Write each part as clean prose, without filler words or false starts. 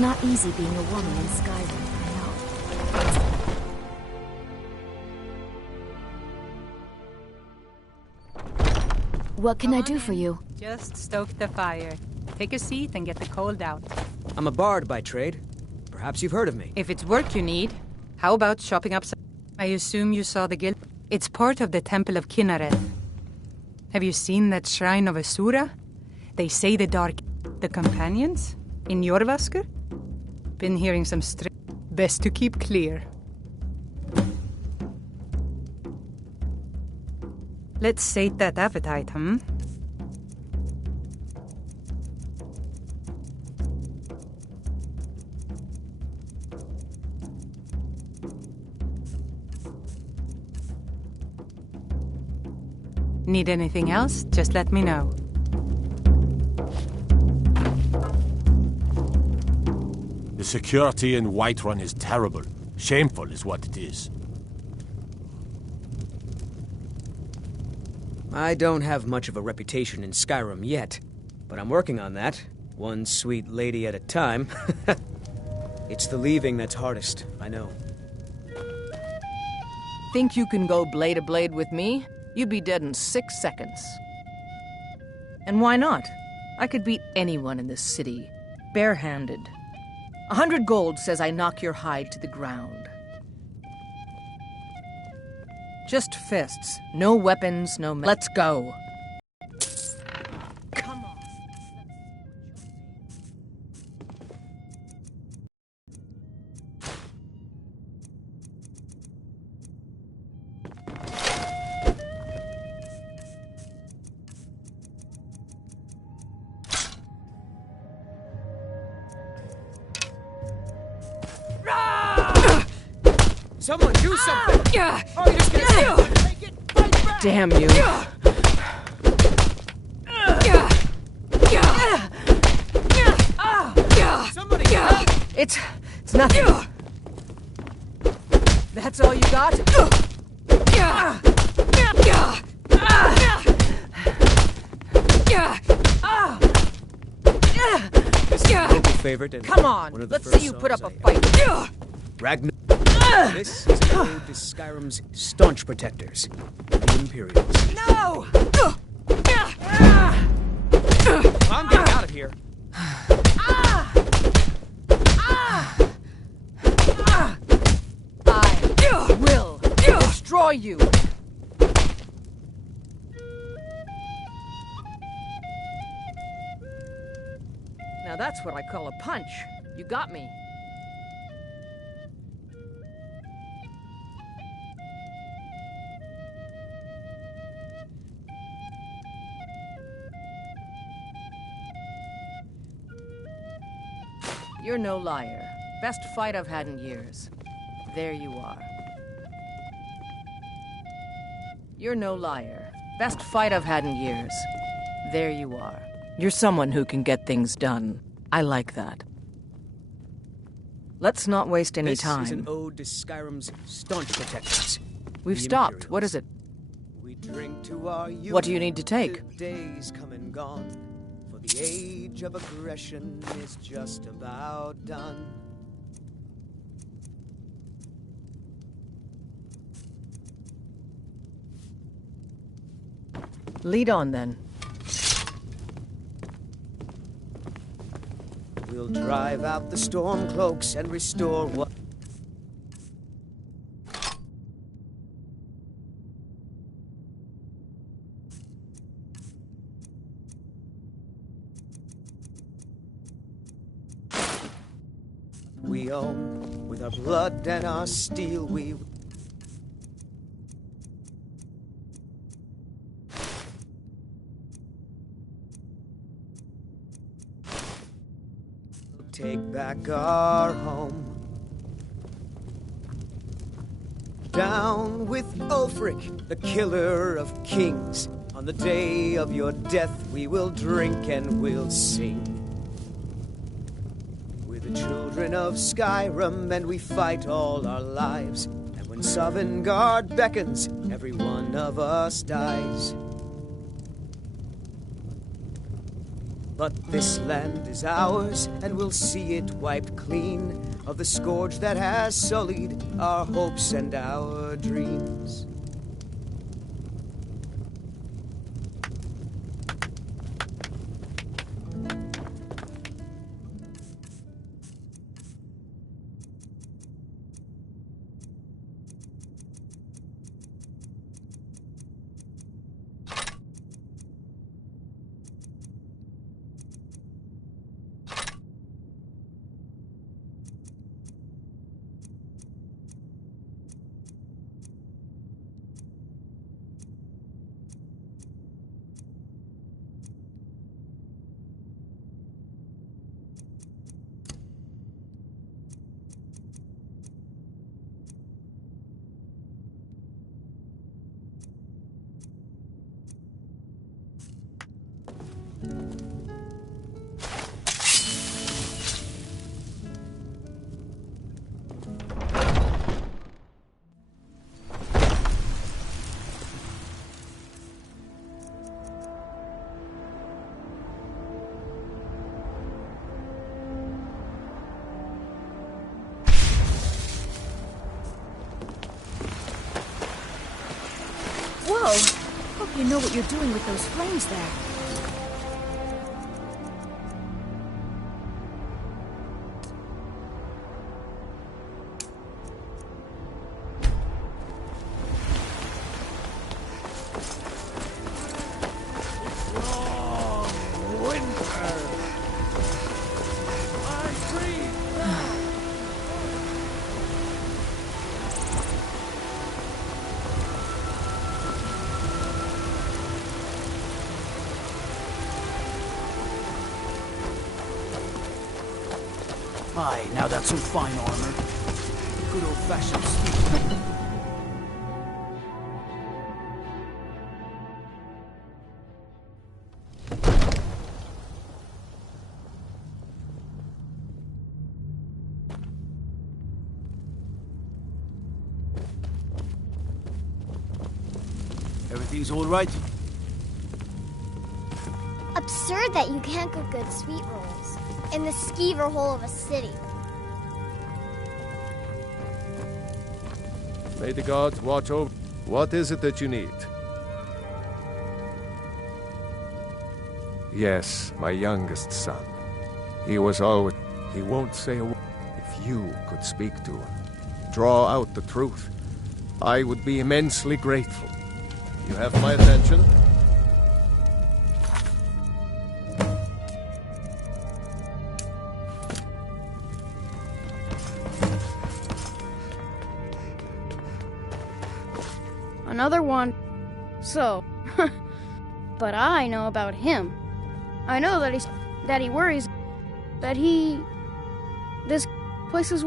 It's not easy being a woman in Skyrim, I know. What can I do for you? Just stoke the fire. Take a seat and get the cold out. I'm a bard by trade. Perhaps you've heard of me. If it's work you need, how about shopping up some... I assume you saw the guild. It's part of the Temple of Kinnareth. Have you seen that shrine of Asura? They say the companions? In Jorvaskr? Been hearing some best to keep clear. Let's sate that appetite, hmm? Need anything else? Just let me know. The security in Whiterun is terrible. Shameful is what it is. I don't have much of a reputation in Skyrim yet, but I'm working on that, one sweet lady at a time. It's the leaving that's hardest, I know. Think you can go blade to blade with me? You'd be dead in 6 seconds. And why not? I could beat anyone in this city, barehanded. 100 gold says I knock your hide to the ground. Just fists. No weapons, no... Let's go. Come on. Someone do something! Oh, you're just gonna take it? Fight back! Damn you. Somebody help! It's nothing. That's all you got? This is a local favorite and Come on, one of the let's first see you put up songs a fight. Ragnar. This is an ode to Skyrim's staunch protectors, the Imperials. No! I'm getting out of here. I will destroy you. Now that's what I call a punch. You got me. You're no liar. Best fight I've had in years. There you are. You're no liar. Best fight I've had in years. There you are. You're someone who can get things done. I like that. Let's not waste any time. This is an ode to Skyrim's staunch protectors. We've the stopped. Imperials. What is it? We drink to our youth. What do you need to take? The days come and gone. For the age of aggression is just about done. Lead on, then. We'll drive out the storm cloaks and restore what... we own. With our blood and our steel, we... take back our home. Down with Ulfric, the killer of kings. On the day of your death, we will drink and we'll sing. We're the children of Skyrim, and we fight all our lives. And when Sovngarde beckons, every one of us dies. But this land is ours, and we'll see it wiped clean of the scourge that has sullied our hopes and our dreams. Whoa! Hope you know what you're doing with those flames there. Aye, now that's some fine armor. Good old-fashioned steel. Everything's all right? Absurd that you can't cook good sweet rolls in the skeever hole of a city. May the gods watch over. What is it that you need? Yes, my youngest son. He was always... He won't say a word. If you could speak to him, draw out the truth, I would be immensely grateful. You have my attention? Another one. So, but I know about him. I know that he worries that this place is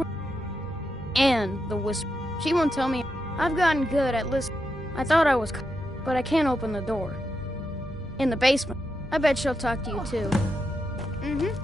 and the whisper. She won't tell me. I've gotten good at listening. I thought I was, but I can't open the door. In the basement. I bet she'll talk to you too. Mm-hmm.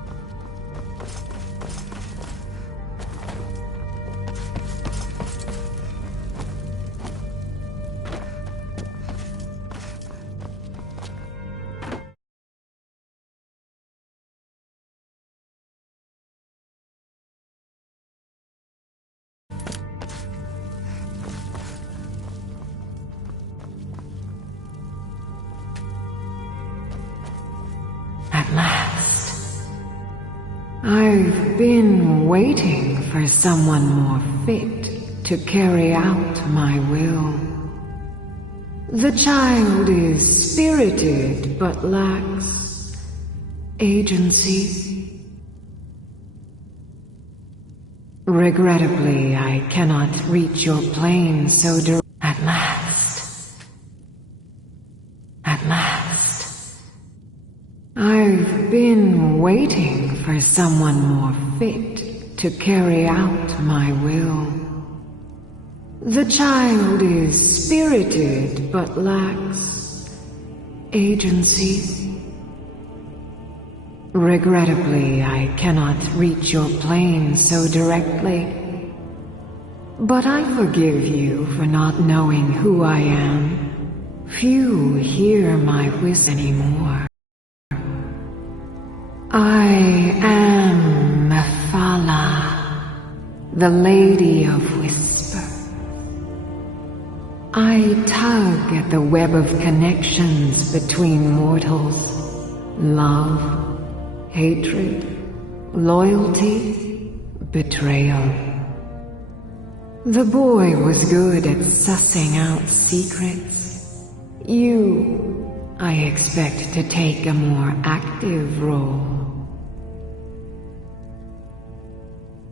At last. I've been waiting for someone more fit to carry out my will. The child is spirited but lacks agency. Regrettably, I cannot reach your plane so direct. At last. At last. I've been waiting for someone more fit to carry out my will. The child is spirited but lacks agency. Regrettably, I cannot reach your plane so directly. But I forgive you for not knowing who I am. Few hear my whistle anymore. I am Mephala, the Lady of Whisper. I tug at the web of connections between mortals. Love, hatred, loyalty, betrayal. The boy was good at sussing out secrets. You, I expect to take a more active role.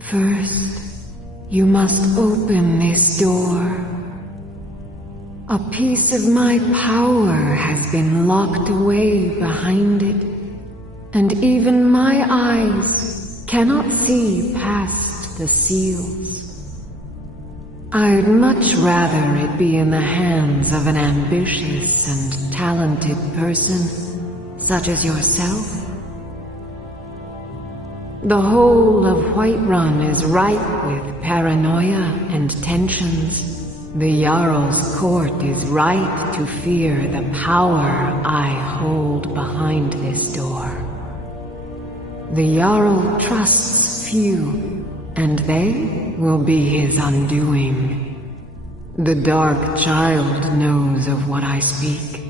First, you must open this door. A piece of my power has been locked away behind it, and even my eyes cannot see past the seals. I'd much rather it be in the hands of an ambitious and talented person, such as yourself. The whole of Whiterun is ripe with paranoia and tensions. The Jarl's court is right to fear the power I hold behind this door. The Jarl trusts few, and they will be his undoing. The Dark Child knows of what I speak.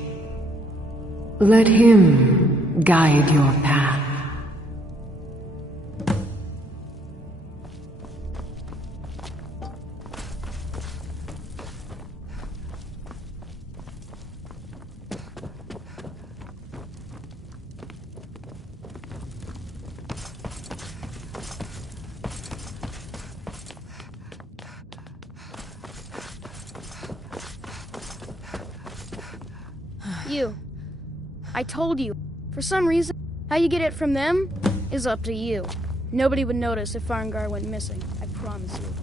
Let him guide your path. You. I told you. For some reason, how you get it from them is up to you. Nobody would notice if Farengar went missing. I promise you.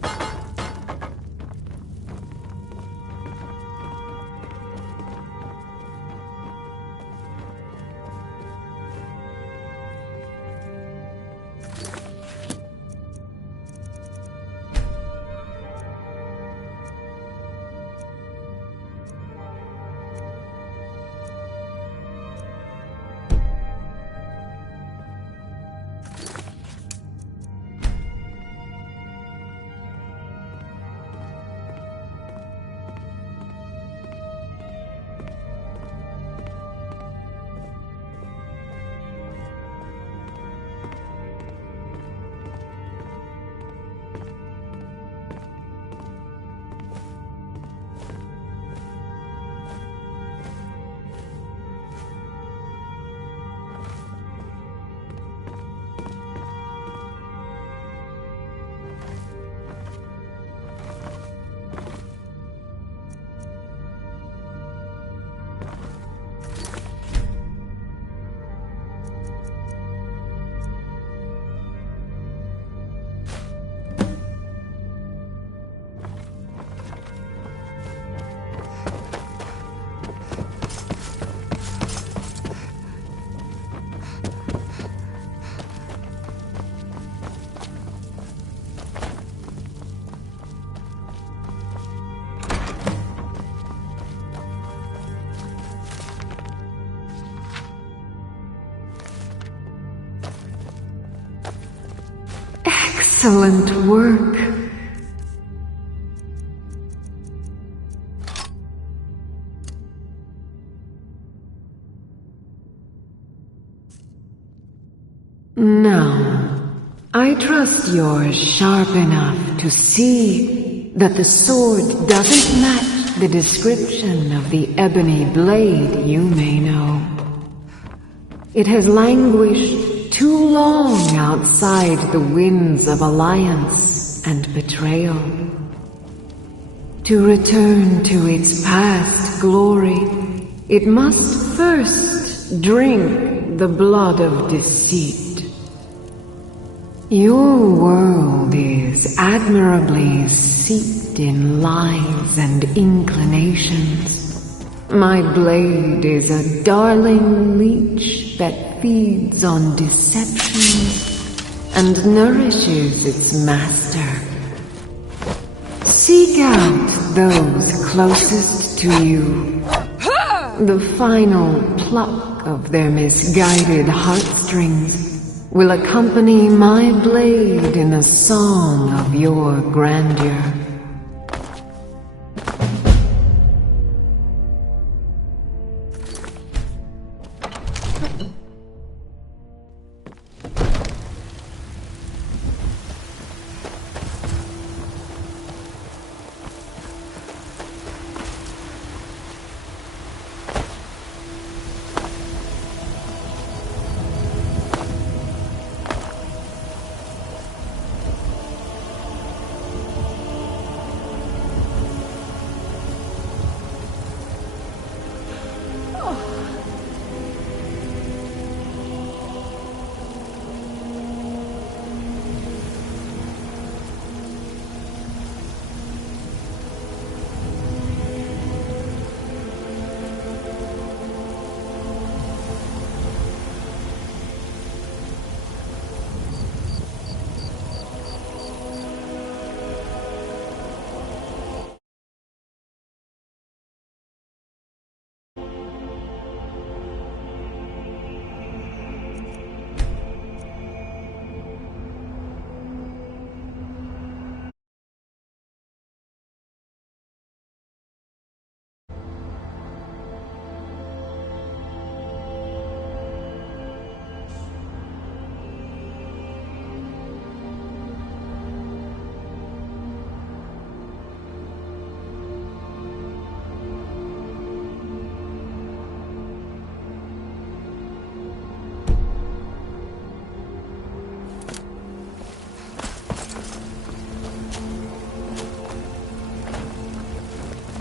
Excellent work. Now, I trust you're sharp enough to see that the sword doesn't match the description of the ebony blade you may know. It has languished too long outside the winds of alliance and betrayal. To return to its past glory, it must first drink the blood of deceit. Your world is admirably steeped in lies and inclinations. My blade is a darling leech that feeds on deception and nourishes its master. Seek out those closest to you. The final pluck of their misguided heartstrings will accompany my blade in a song of your grandeur.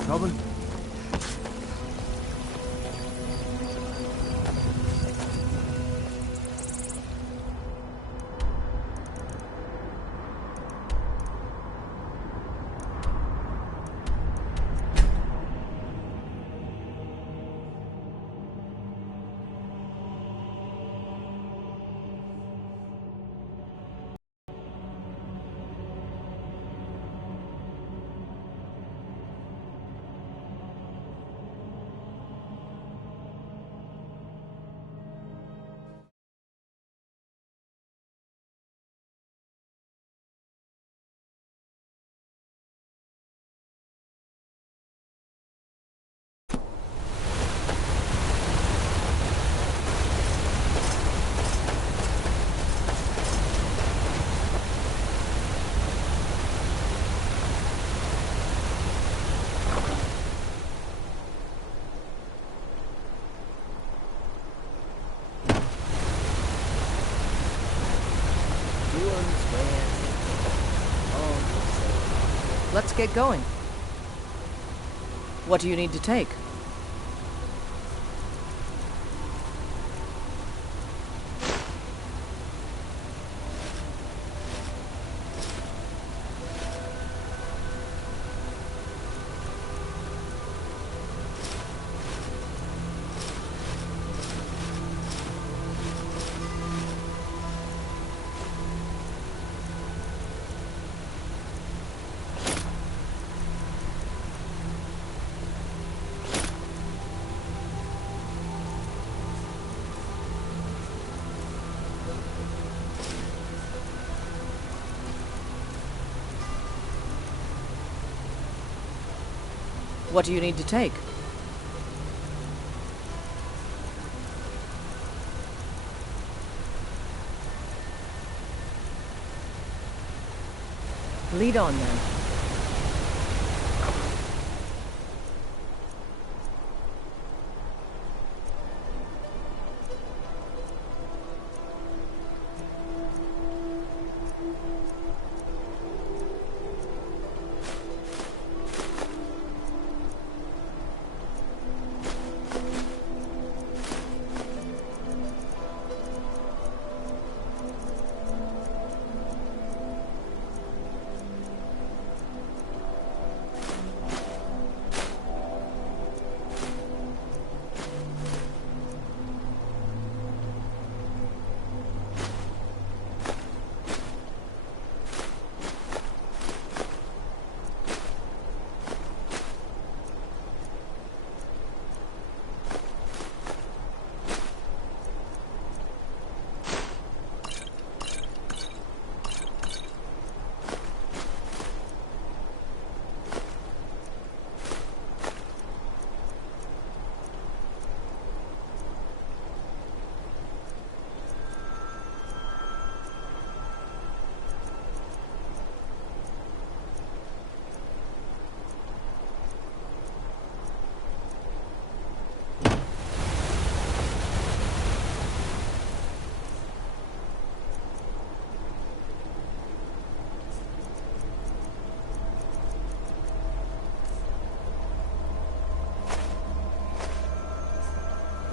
Trouble? Let's get going. What do you need to take? What do you need to take? Lead on then.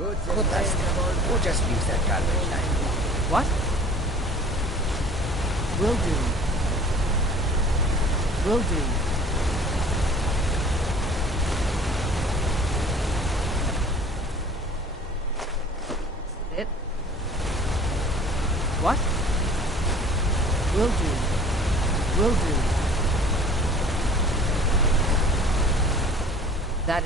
Or just use that garbage line. What? Will do. Will do. It? What? Will do. Will do. That...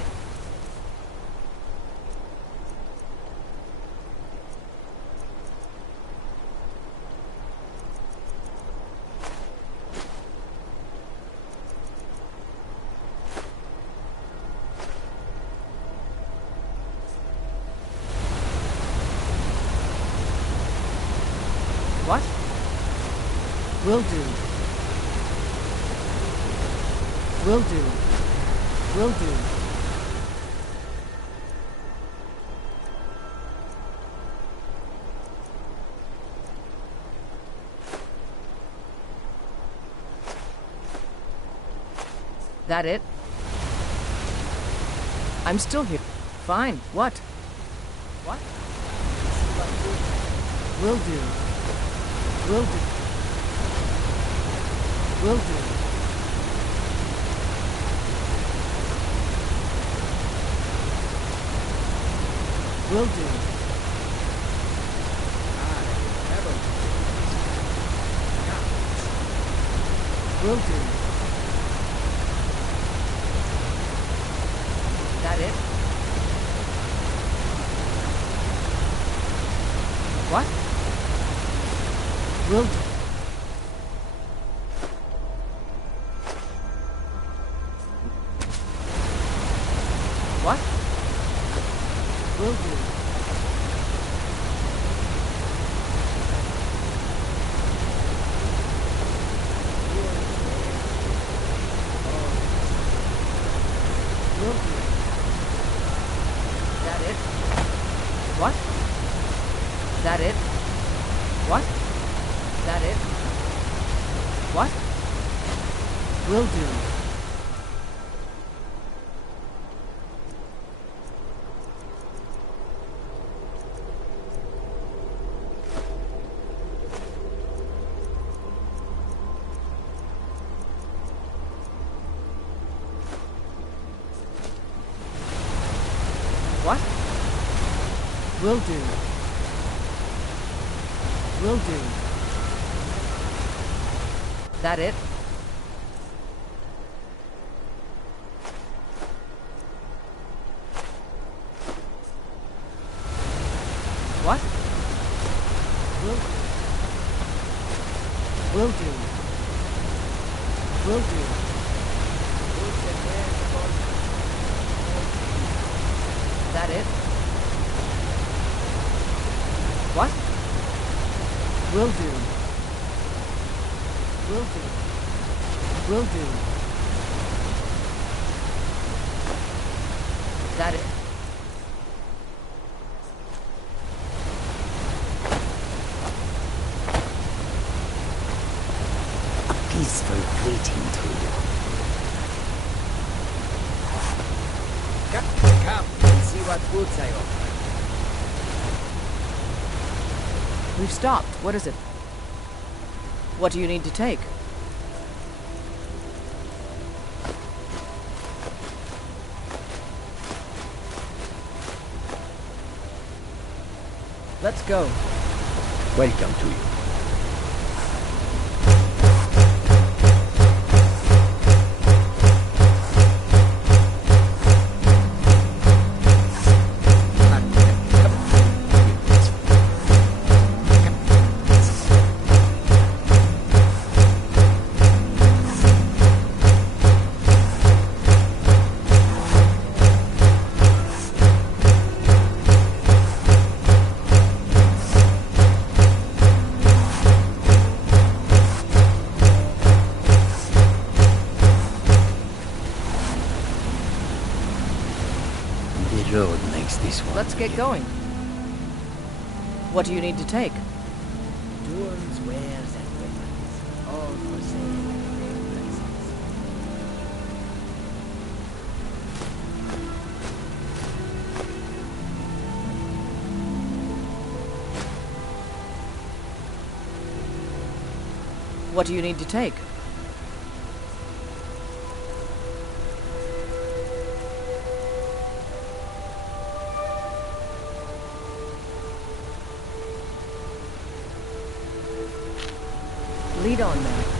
What? Will do. Will do. Will do. That it? I'm still here. Fine. What? What? Will do. Will do. Will do. Will do. Will do. That it? What? Will do. What? Will do. Will do. That it? What? That it? What? That it? What? Will do. What? Will do. Will do. That it? What? Will do. Will do. Will do. That it? What? Will do. Will do. Will do. That it? Peaceful greeting to you. Come and see what goods I offer. We've stopped. What is it? What do you need to take? Let's go. Welcome to you. road makes this one. Let's get going. What do you need to take? Tools, wares, and weapons. All for sale at fair prices. What do you need to take? Lead on, then.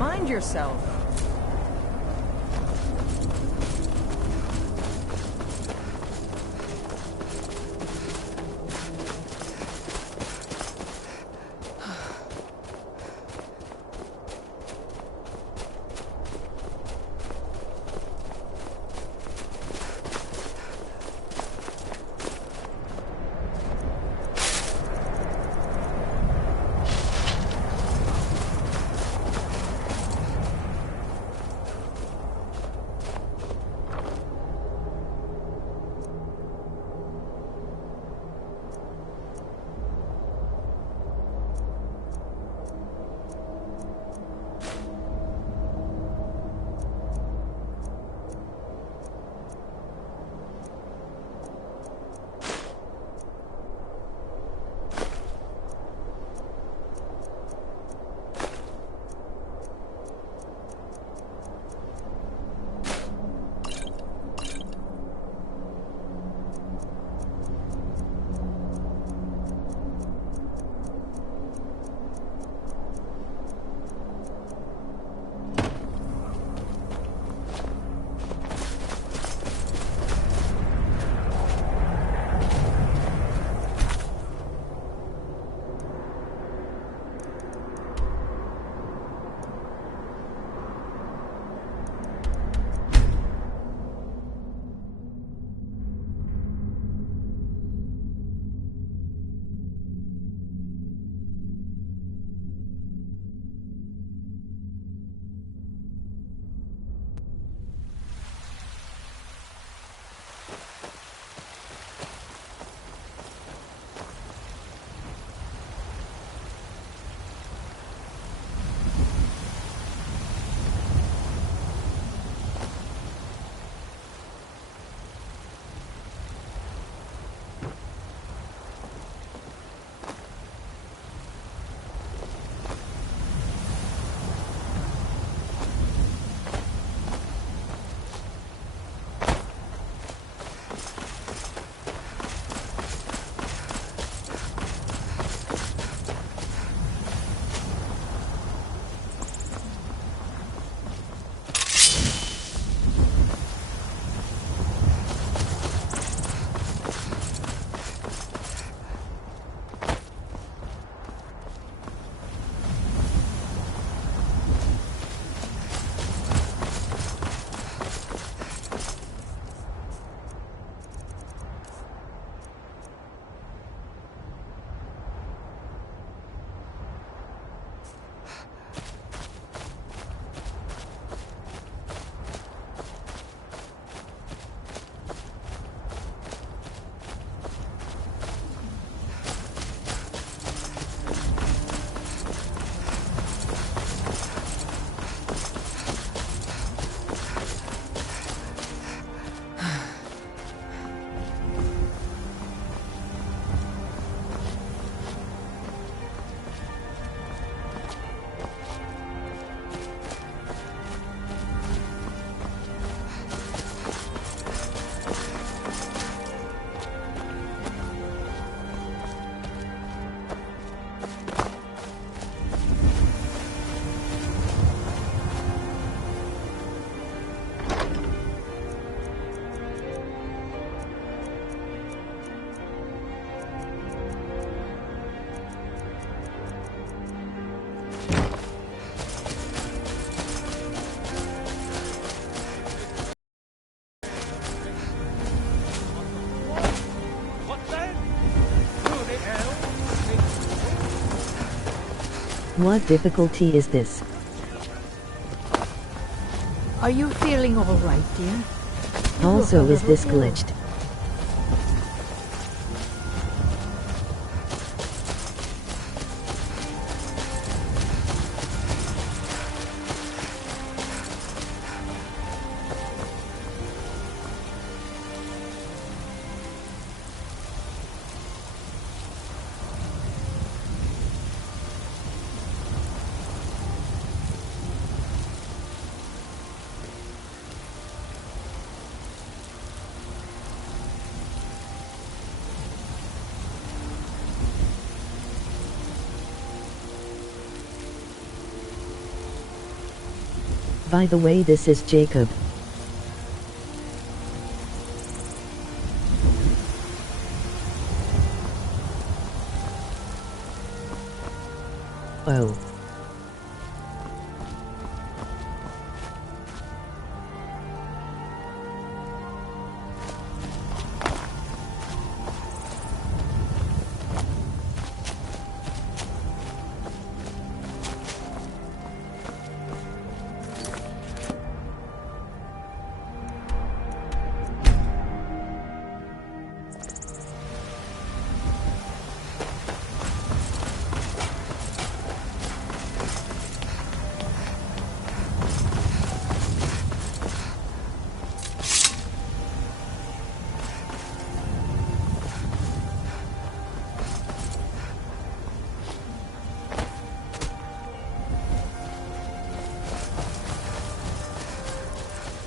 Mind yourself. What difficulty is this? Are you feeling all right, dear? Also, is this glitched? By the way, this is Jacob. Oh.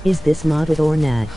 Is this modded or not?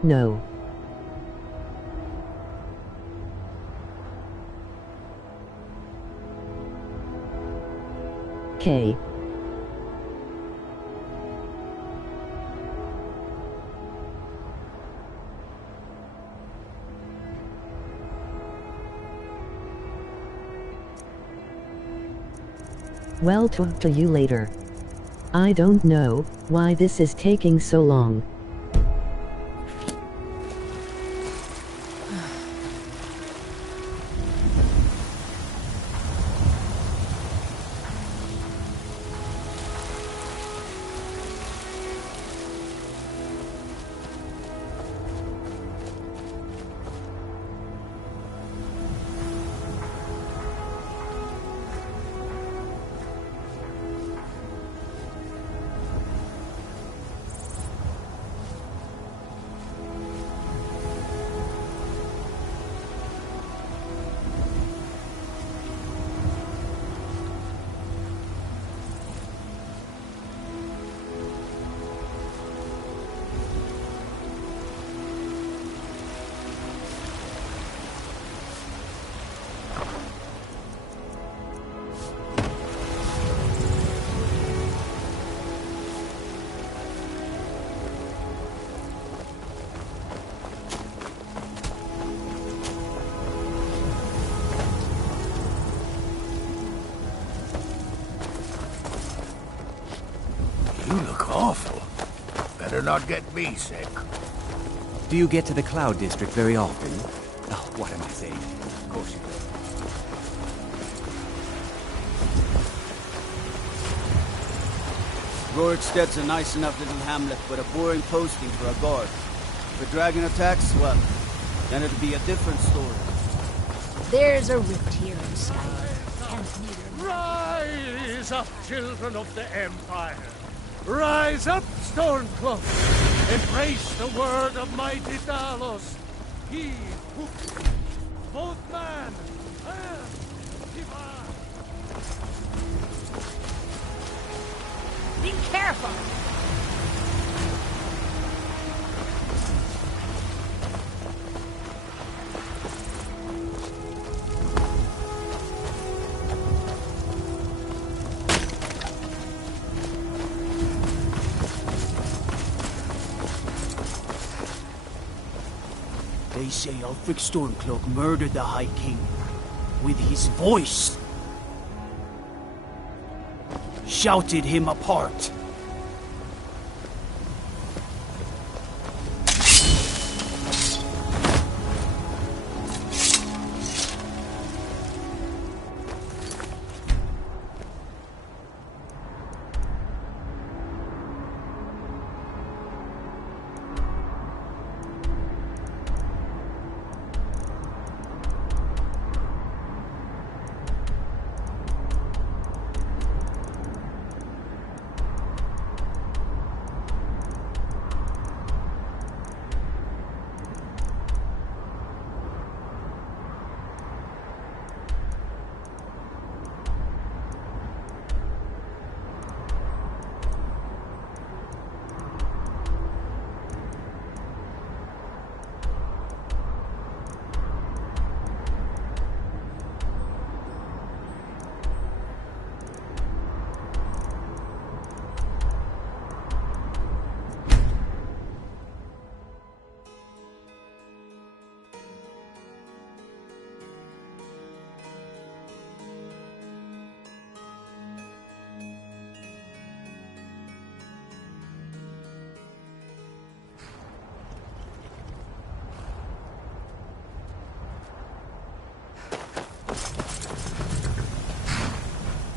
No. K. Well, talk to you later. I don't know why this is taking so long. You look awful. Better not get me sick. Do you get to the Cloud District very often? Oh, what am I saying? Of course you do. Roriksted's a nice enough little hamlet, but a boring posting for a guard. If a dragon attacks, well, then it'll be a different story. There's a rift here in Skyrim. Can't neither. Rise up, children of the Empire. Rise up, Stormcloak. Embrace the word of mighty Talos. He who both man and divine. Be careful! They say Ulfric Stormcloak murdered the High King with his voice. Shouted him apart.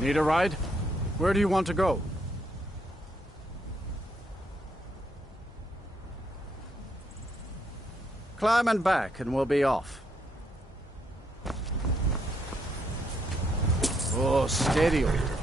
Need a ride? Where do you want to go? Climb and back and we'll be off. Oh, steady, old girl.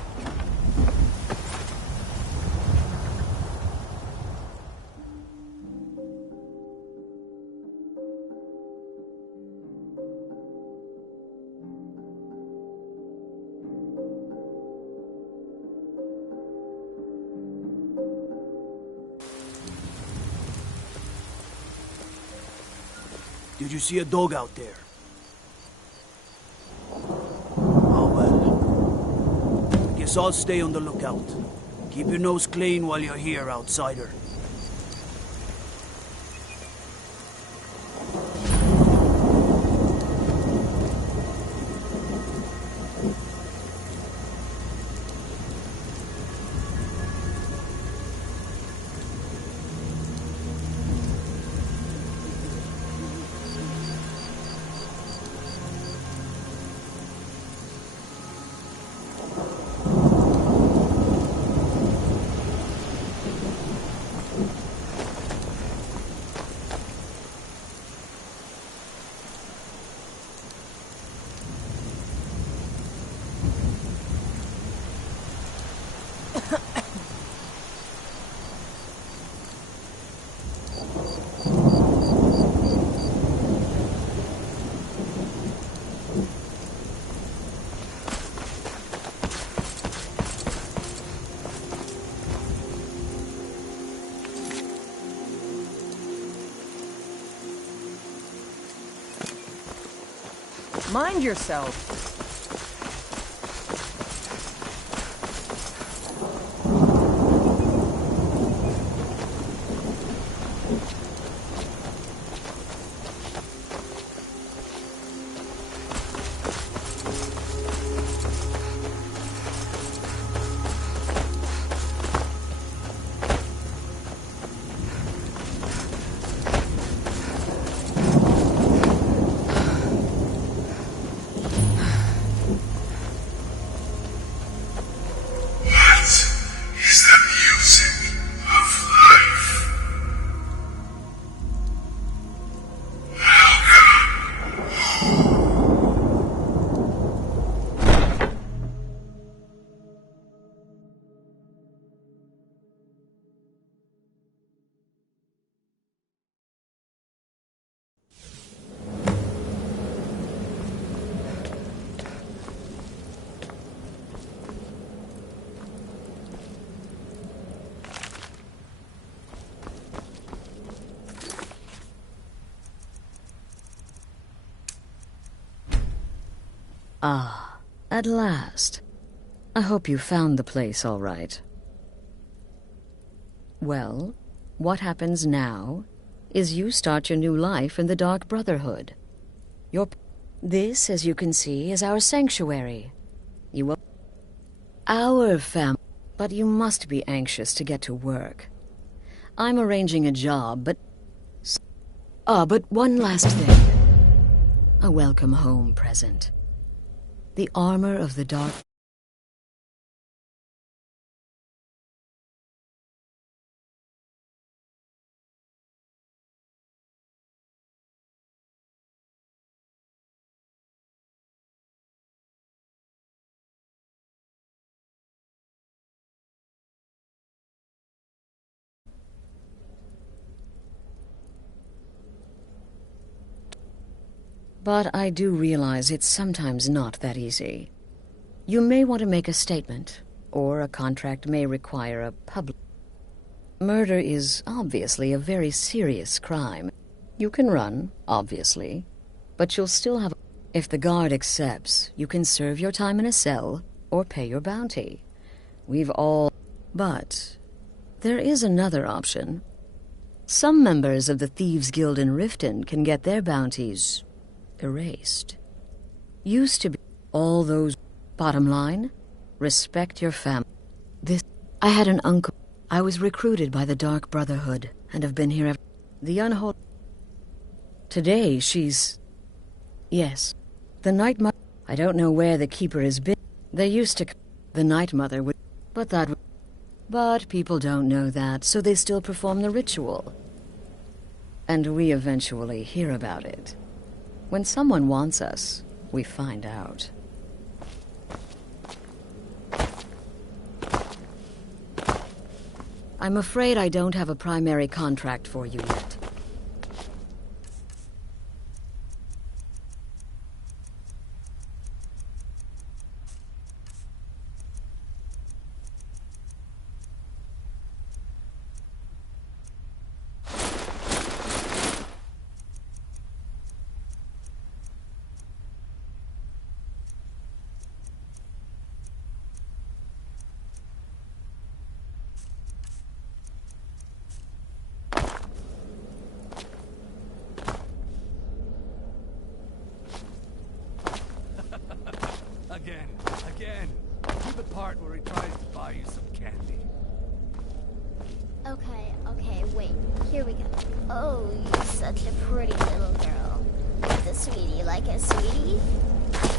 Did you see a dog out there? Oh well. Guess I'll stay on the lookout. Keep your nose clean while you're here, outsider. Mind yourself. Ah, at last. I hope you found the place all right. Well, what happens now is you start your new life in the Dark Brotherhood. This, as you can see, is our sanctuary. You will... Our family. But you must be anxious to get to work. I'm arranging a job, but... but one last thing. A welcome home present. The armor of the Dark... But I do realize it's sometimes not that easy. You may want to make a statement, or a contract may require a public... Murder is obviously a very serious crime. You can run, obviously, but you'll still have... If the guard accepts, you can serve your time in a cell, or pay your bounty. We've all... But there is another option. Some members of the Thieves' Guild in Riften can get their bounties erased. Used to be all those... Bottom line, respect your family. I had an uncle. I was recruited by the Dark Brotherhood, and have been here ever... The unholy... Today, she's... Yes. The Night Mother... I don't know where the Keeper has been. They used to... The Night Mother would... But people don't know that, so they still perform the ritual. And we eventually hear about it. When someone wants us, we find out. I'm afraid I don't have a primary contract for you yet. Again. Do the part where he tries to buy you some candy. Okay, wait. Here we go. Oh, you're such a pretty little girl. Is the sweetie like a sweetie?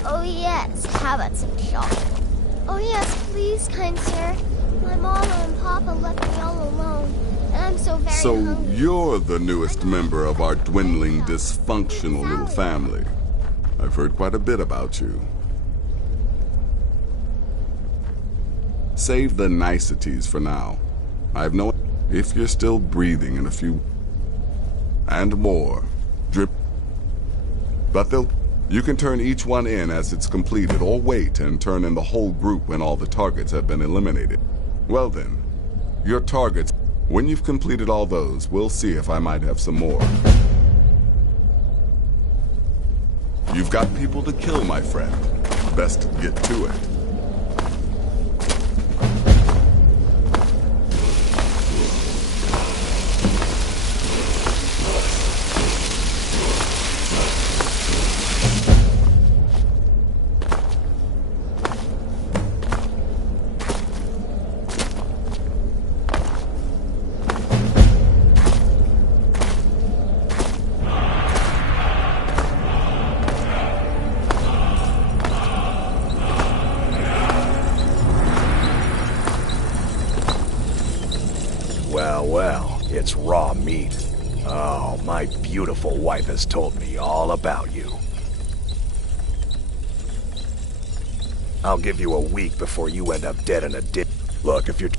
Oh, yes. How about some chocolate? Oh, yes, please, kind sir. My mama and papa left me all alone, and I'm so very hungry. You're the newest member of our dwindling, dysfunctional little family. I've heard quite a bit about you. Save the niceties for now. I've no... If you're still breathing in a few... And more. Drip... But you can turn each one in as it's completed, or wait and turn in the whole group when all the targets have been eliminated. Well then, your targets... When you've completed all those, we'll see if I might have some more. You've got people to kill, my friend. Best get to it. Well, it's raw meat. Oh, my beautiful wife has told me all about you. I'll give you a week before you end up dead in a ditch. Look, if you're...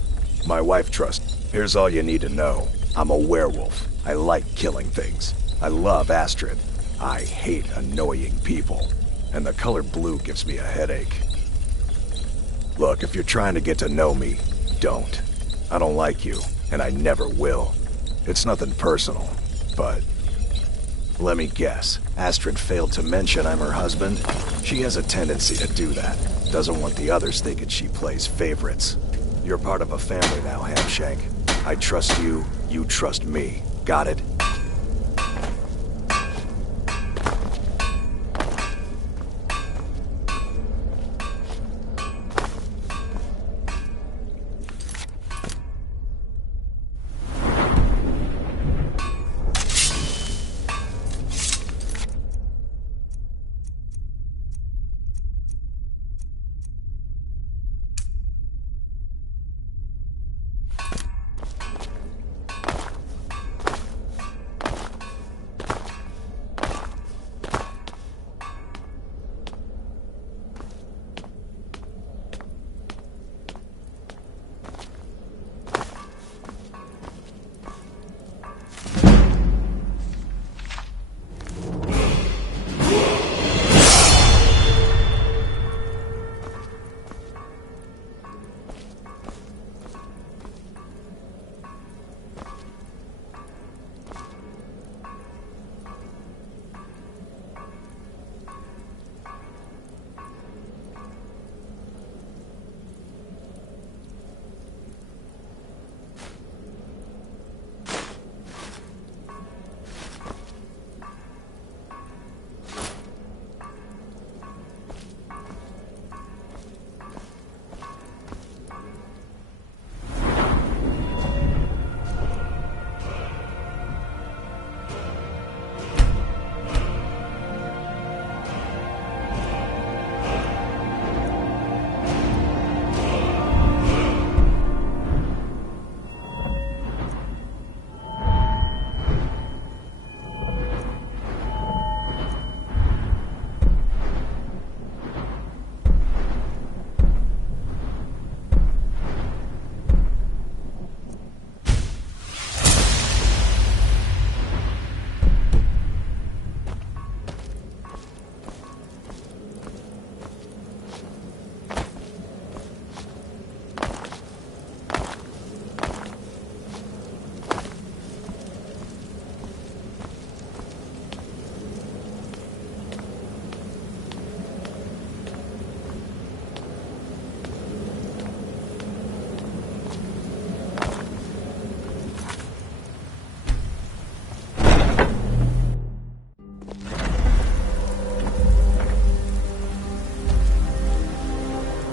My wife trusts... Here's all you need to know. I'm a werewolf. I like killing things. I love Astrid. I hate annoying people. And the color blue gives me a headache. Look, if you're trying to get to know me, don't. I don't like you. And I never will. It's nothing personal, but... Let me guess. Astrid failed to mention I'm her husband? She has a tendency to do that. Doesn't want the others thinking she plays favorites. You're part of a family now, Hamshank. I trust you, you trust me. Got it?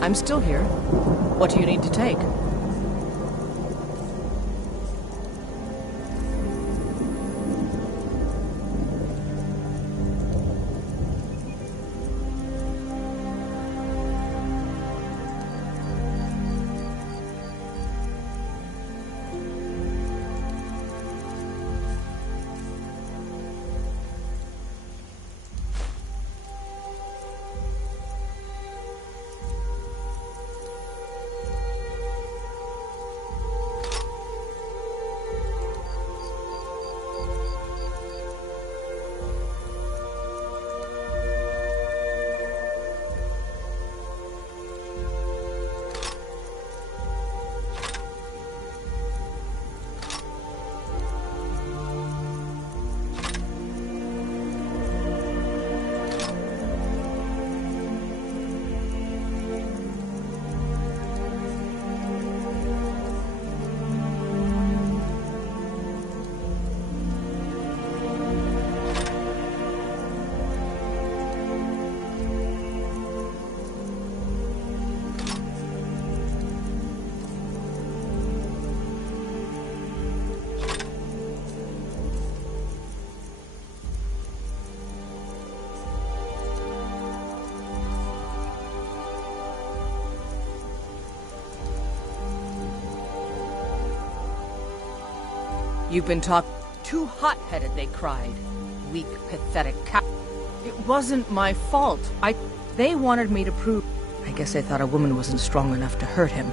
I'm still here. What do you need to take? You've been too hot-headed, they cried. Weak, pathetic cow. It wasn't my fault. They wanted me to prove... I guess they thought a woman wasn't strong enough to hurt him.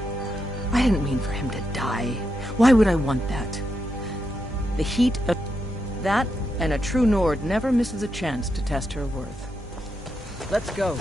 I didn't mean for him to die. Why would I want that? The heat of that, and a true Nord never misses a chance to test her worth. Let's go.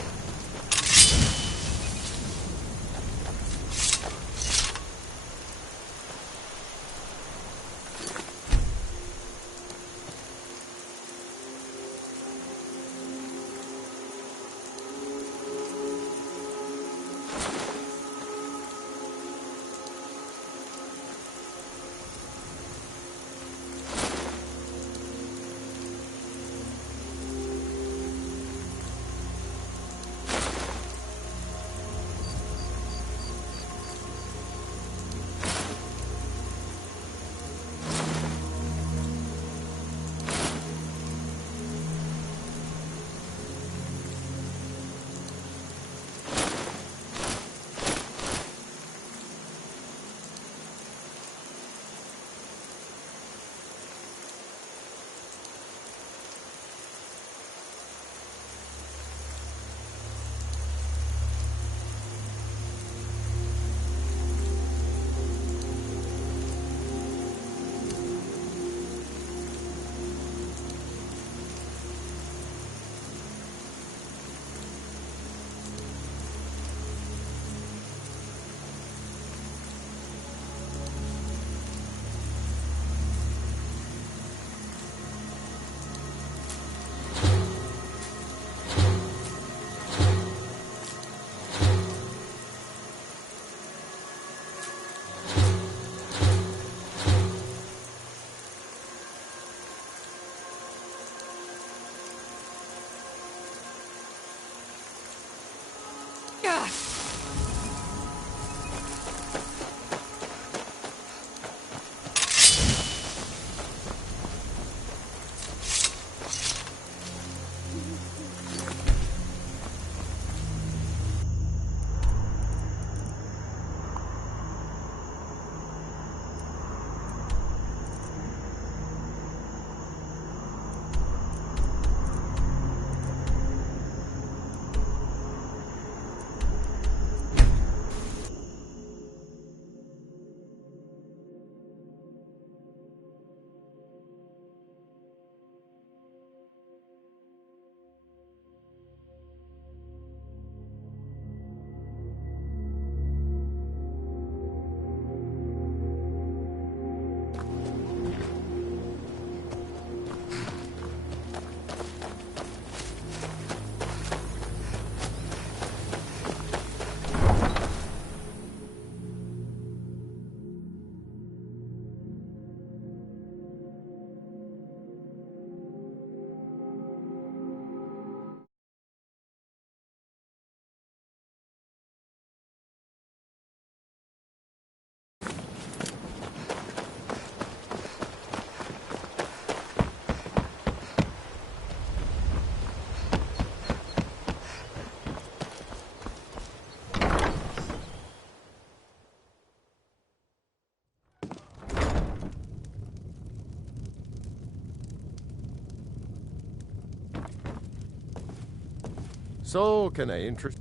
So, can I interest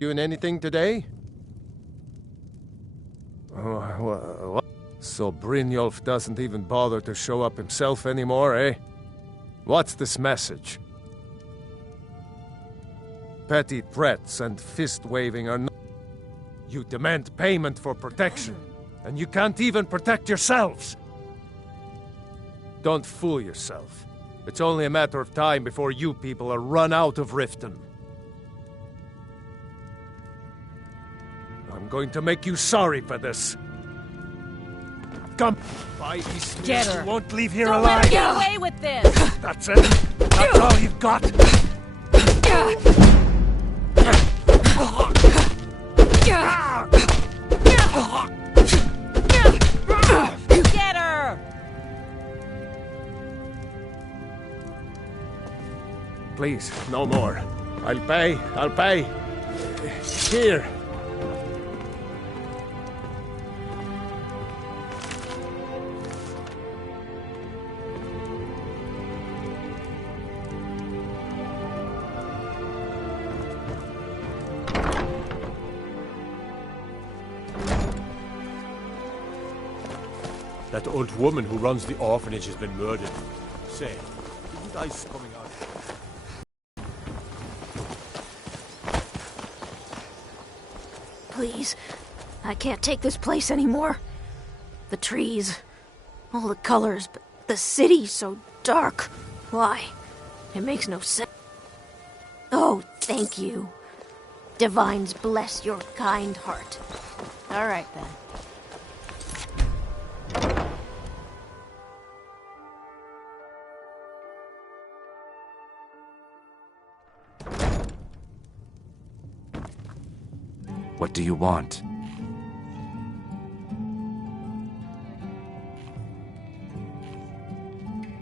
you in anything today? What? So Brynjolf doesn't even bother to show up himself anymore, eh? What's this message? Petty threats and fist-waving are not... You demand payment for protection, and you can't even protect yourselves! Don't fool yourself. It's only a matter of time before you people are run out of Riften. I'm going to make you sorry for this. Come, Get her. You won't leave here Don't alive. let her get away with this. That's it. That's all you've got. Get her. Please, no more. I'll pay. I'll pay. Here. That old woman who runs the orphanage has been murdered. Say, didn't ice coming out? Please, I can't take this place anymore. The trees, all the colors, but the city's so dark. Why? It makes no sense. Oh, thank you. Divines bless your kind heart. All right, then. What do you want?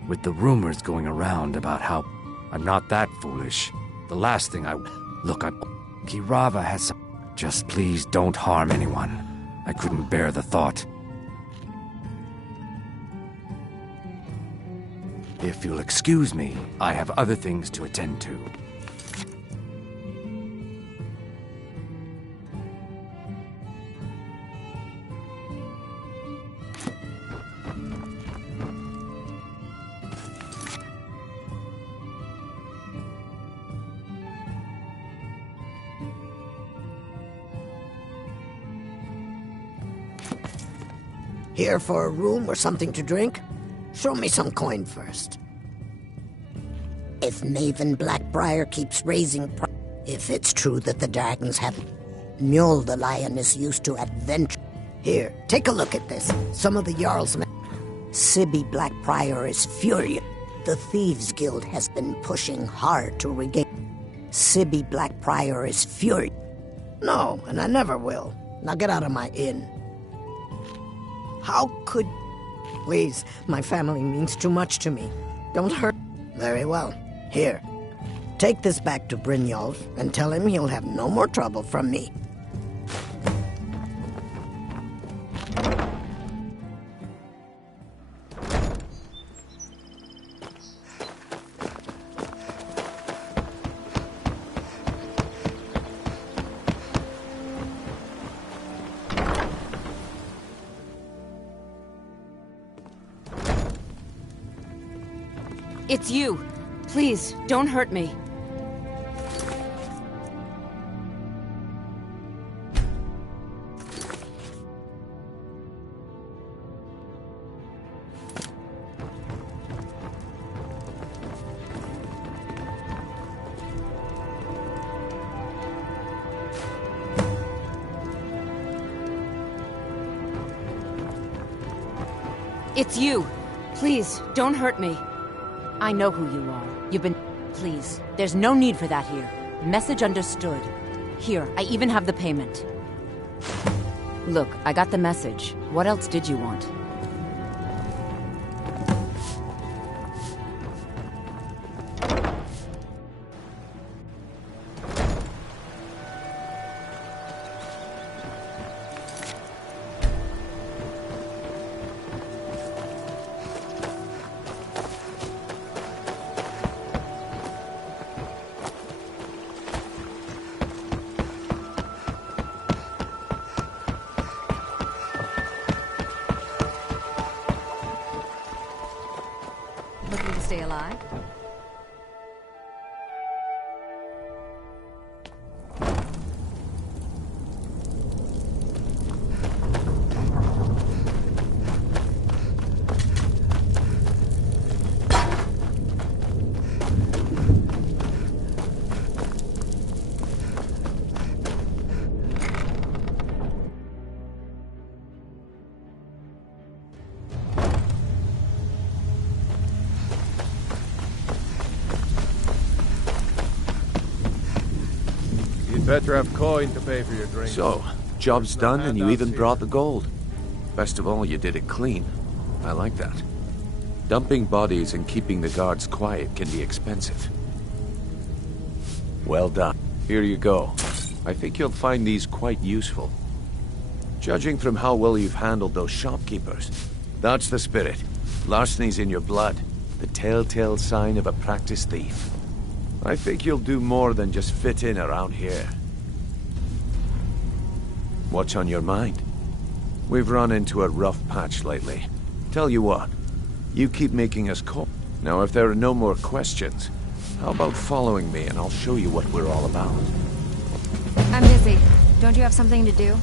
With the rumors going around about how I'm not that foolish, the last thing I... Look, Kirava has some... Just please don't harm anyone. I couldn't bear the thought. If you'll excuse me, I have other things to attend to. Here for a room or something to drink? Show me some coin first. If Maven Blackbriar keeps raising if it's true that the dragons have... Mjol the lion is used to adventure. Here, take a look at this. Some of the Jarl's men... Sibby Blackbriar is furious. The Thieves Guild has been pushing hard to regain... Sibby Blackbriar is furious. No, and I never will. Now get out of my inn. How could... Please, my family means too much to me. Don't hurt... Very well. Here. Take this back to Brynjolf and tell him he'll have no more trouble from me. It's you. Please, don't hurt me. It's you. Please, don't hurt me. I know who you are. You've been... Please, there's no need for that here. Message understood. Here, I even have the payment. Look, I got the message. What else did you want? Looking to stay alive? Better have coin to pay for your drink. So, job's done and you even brought the gold. Best of all, you did it clean. I like that. Dumping bodies and keeping the guards quiet can be expensive. Well done. Here you go. I think you'll find these quite useful. Judging from how well you've handled those shopkeepers, that's the spirit. Larceny's in your blood. The telltale sign of a practiced thief. I think you'll do more than just fit in around here. What's on your mind? We've run into a rough patch lately. Tell you what, you keep making us cold. Now, if there are no more questions, how about following me and I'll show you what we're all about? I'm busy. Don't you have something to do?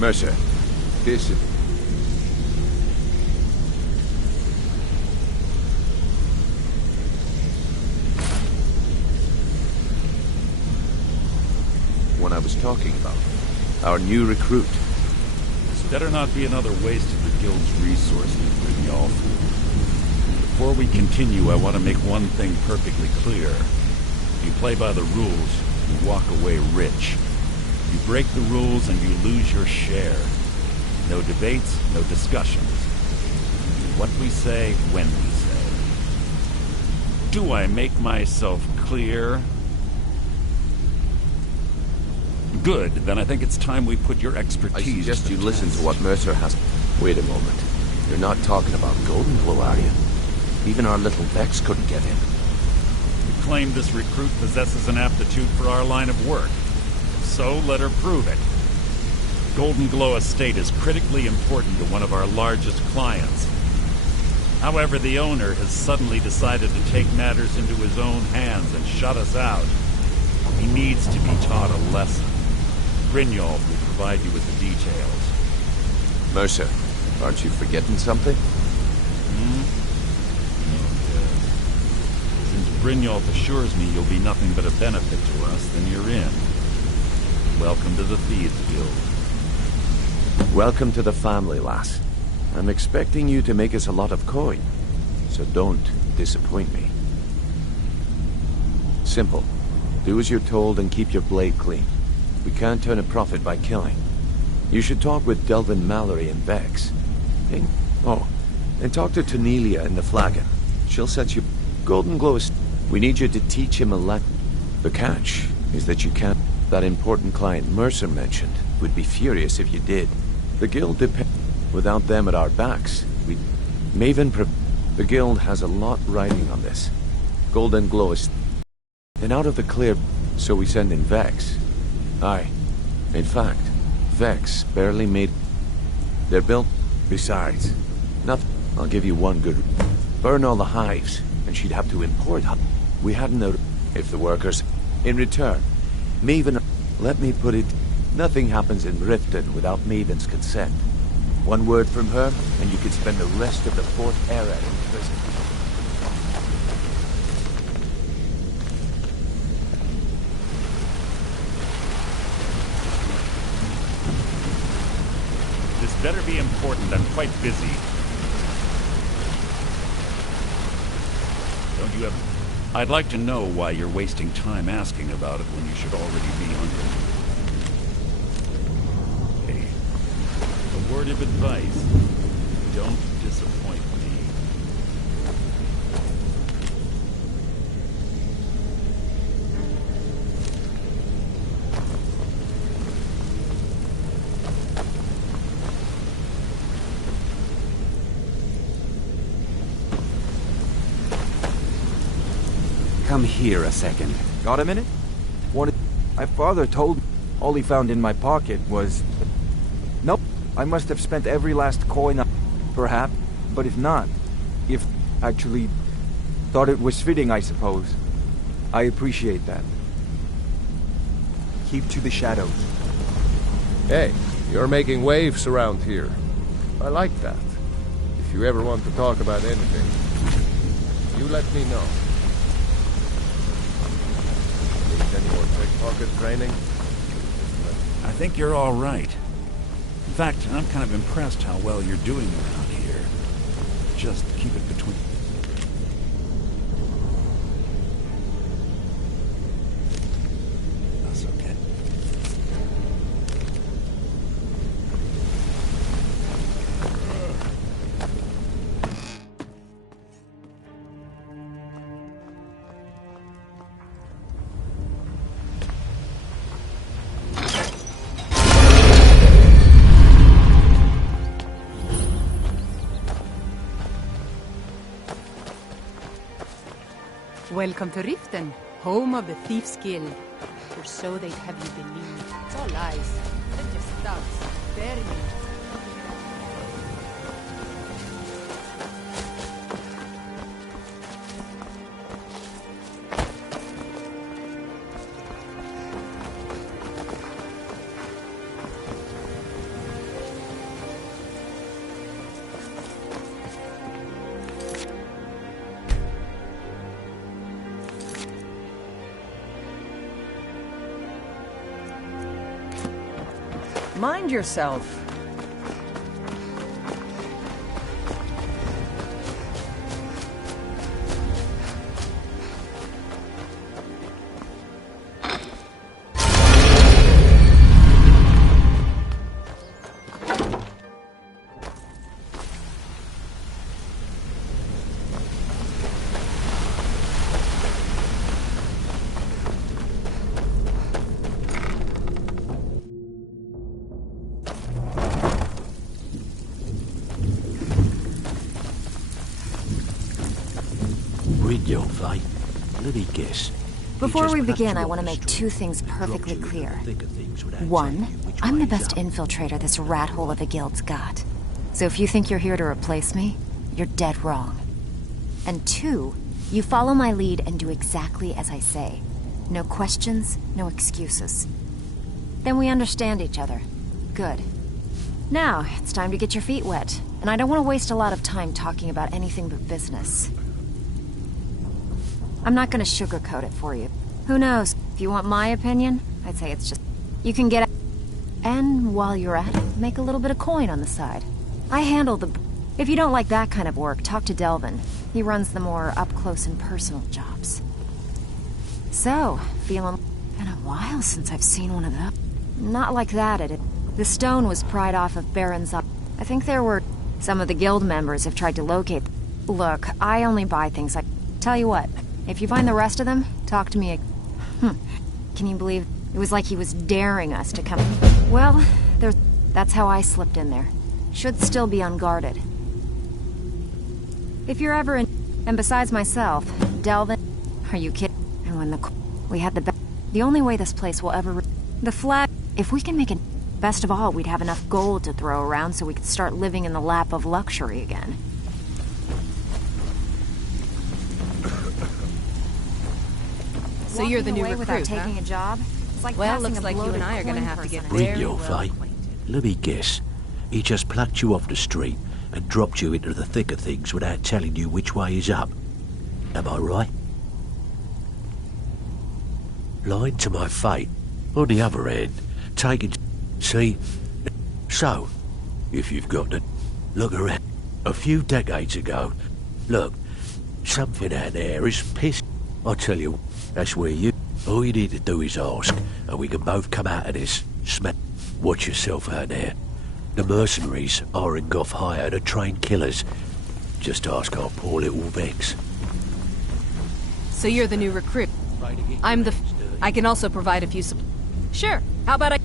Mercer, this is... One I was talking about. Our new recruit. This better not be another waste of the guild's resources, Brynjolf. Before we continue, I want to make one thing perfectly clear. If you play by the rules, you walk away rich. You break the rules and you lose your share. No debates, no discussions. What we say, when we say. Do I make myself clear? Good, then I think it's time we put your expertise. I suggest you listen to what Mercer has. Wait a moment. You're not talking about Golden Glow, are you? Even our little Vex couldn't get in. You claim this recruit possesses an aptitude for our line of work. If so, let her prove it. Golden Glow Estate is critically important to one of our largest clients. However, the owner has suddenly decided to take matters into his own hands and shut us out. He needs to be taught a lesson. Brynjolf will provide you with the details. Mercer, aren't you forgetting something? Since Brynjolf assures me you'll be nothing but a benefit to us, then you're in. Welcome to the Thieves Guild. Welcome to the family, lass. I'm expecting you to make us a lot of coin, so don't disappoint me. Simple. Do as you're told and keep your blade clean. We can't turn a profit by killing. You should talk with Delvin Mallory and Vex. And talk to Tanelia in the Flagon. She'll set you... Golden Glow is... We need you to teach him a lesson. The catch is that you can't... That important client Mercer mentioned would be furious if you did. The guild depends... Without them at our backs, we... The guild has a lot riding on this. Golden Glow is... And out of the clear... So we send in Vex. Aye. In fact, Vex barely made... They're built... Besides, nothing. I'll give you one good... Burn all the hives, and she'd have to import... We hadn't noticed... If the workers... In return, Maven... Let me put it... Nothing happens in Riften without Maven's consent. One word from her, and you can spend the rest of the Fourth Era in prison. This better be important. I'm quite busy. Don't you have... I'd like to know why you're wasting time asking about it when you should already be on it. Hey, a word of advice. Don't disappoint me. Come here a second. Got a minute? My father told me all he found in my pocket was... Nope, I must have spent every last coin perhaps, but if not, if actually thought it was fitting, I suppose. I appreciate that. Keep to the shadows. Hey, you're making waves around here. I like that. If you ever want to talk about anything, you let me know. Any more pickpocket training? I think you're all right. In fact, I'm kind of impressed how well you're doing around here. Just keep it between... That's okay. Welcome to Riften, home of the Thieves Guild. Or so they'd have you believe. It's all lies. They're just thugs. Very neat. Mind yourself. your fate. Let me guess. Before we begin, I want to make two things perfectly clear. One, I'm the best infiltrator this rat hole of a guild's got. So if you think you're here to replace me, you're dead wrong. And two, you follow my lead and do exactly as I say. No questions, no excuses. Then we understand each other. Good. Now, it's time to get your feet wet. And I don't want to waste a lot of time talking about anything but business. I'm not gonna sugarcoat it for you. Who knows? If you want my opinion, I'd say it's just... You can get... And while you're at it, make a little bit of coin on the side. I handle the... If you don't like that kind of work, talk to Delvin. He runs the more up-close and personal jobs. So, feeling... Been a while since I've seen one of them. Not like that, it... The stone was pried off of Baron's up. I think there were... Some of the guild members have tried to locate... Look, I only buy things like... Tell you what, if you find the rest of them, talk to me. Can you believe it was like he was daring us to come? Well, that's how I slipped in there. Should still be unguarded. If you're ever in... And besides myself, Delvin... Are you kidding? And when we had the only way this place will ever... The flag... If we can make it... Best of all, we'd have enough gold to throw around so we could start living in the lap of luxury again. So you're the new recruit, without taking a job? It's like well, passing looks a like you and I are bloated gonna have to coin get person. Bring your fate. Let me guess. He just plucked you off the street and dropped you into the thick of things without telling you which way is up. Am I right? Lying to my fate. On the other hand, taking... See? So, if you've got to look around, a few decades ago, look, something out there is pissed. I tell you, that's where you... All you need to do is ask, and we can both come out of this. Watch yourself out there. The mercenaries aren't off hire to train killers. Just ask our poor little Vex. So you're the new recruit. I'm the... I can also provide a few... Sure, how about I...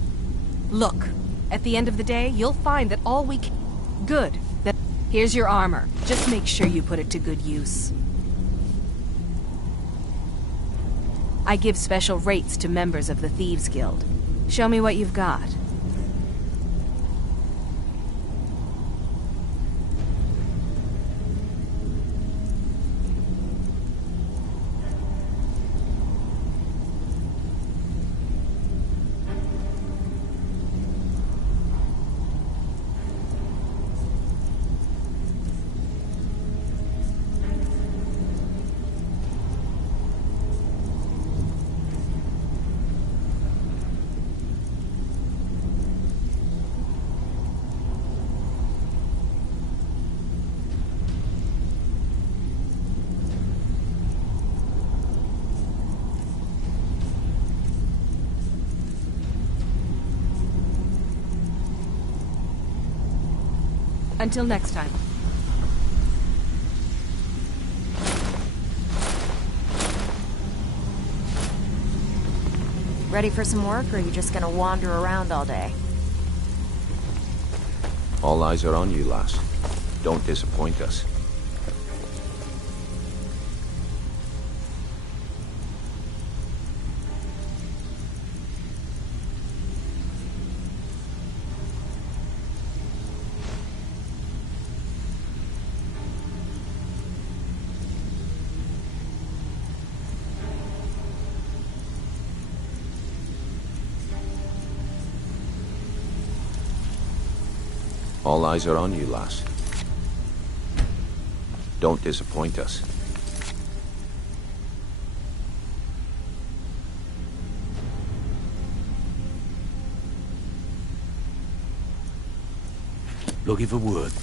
Look, at the end of the day, you'll find that all we can... Good. That... Here's your armor. Just make sure you put it to good use. I give special rates to members of the Thieves Guild. Show me what you've got. Until next time. Ready for some work, or are you just gonna wander around all day? All eyes are on you, lass. Don't disappoint us. All eyes are on you, lass. Don't disappoint us. Looking for work.